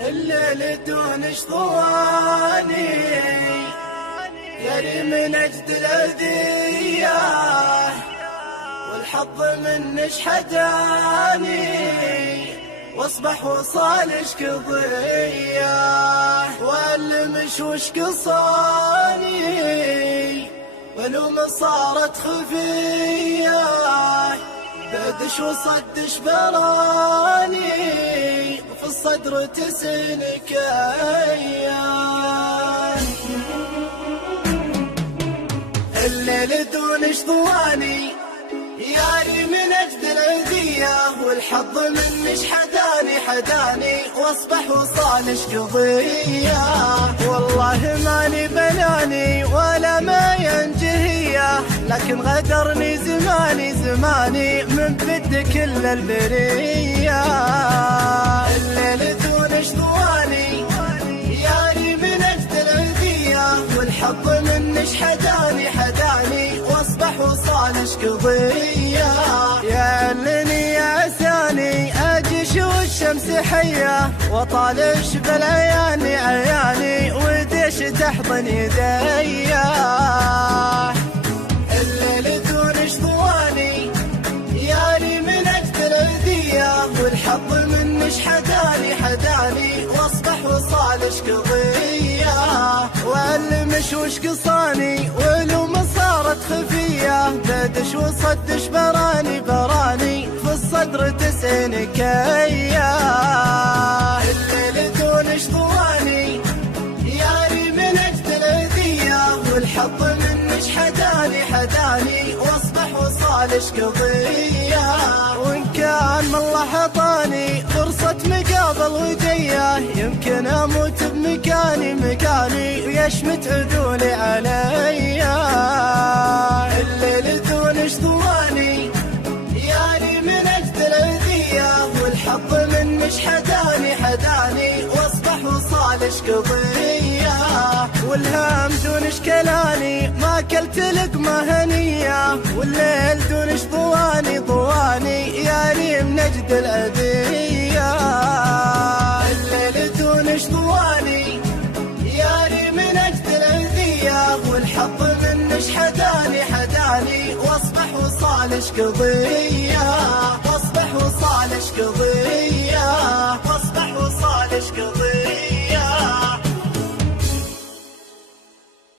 الليل دون شطواني يري من أجد الأذية، والحظ من حداني واصبح وصالش قضية، والمش وش قصاني ولوم صارت خفية، بدش وصدش براني في الصدر تسنك أيام. الليل دون شطواني ياري من أجد الأذية، والحظ منش حداني واصبح وصالش قضية، والله ماني بناني ولا ما ينجهية، لكن غدرني زماني من بد كل البرية. الليل دون شطواني ياري من أجد الأذية، والحظ منش حداني واصبح وصالش قضية، يا لني يا ثاني اجيش والشمس حية، وطالش بالعياني وديش تحضن يديا. الليل دون شطواني ياري من أجد الأذية، والحظ منش حداني واصبح وصالش قضية، والمش وش قصاني ولوم صارت خفية، بدش وصدش براني في الصدر تسنك أيام. الليل دون شطواني ياري من أجد الأذية، والحظ منش حداني واصبح وصالش قضية، وإن كان من الله حطاني فرصة مقابل ودية، يمكن أموت بمكاني ويشمت عذولي عليا. الليل دون شطواني ياري من أجد الأذية، والحظ منش حداني واصبح وصالش قضية، والهام دون شكلاني ما كلت لقمة هنية، والليل دون شطواني ياري من أجد الأذية. الليل دون شطواني ياري من أجد الأذية، والحظ منش حداني واصبح وصالش قضية، واصبح وصالش قضية.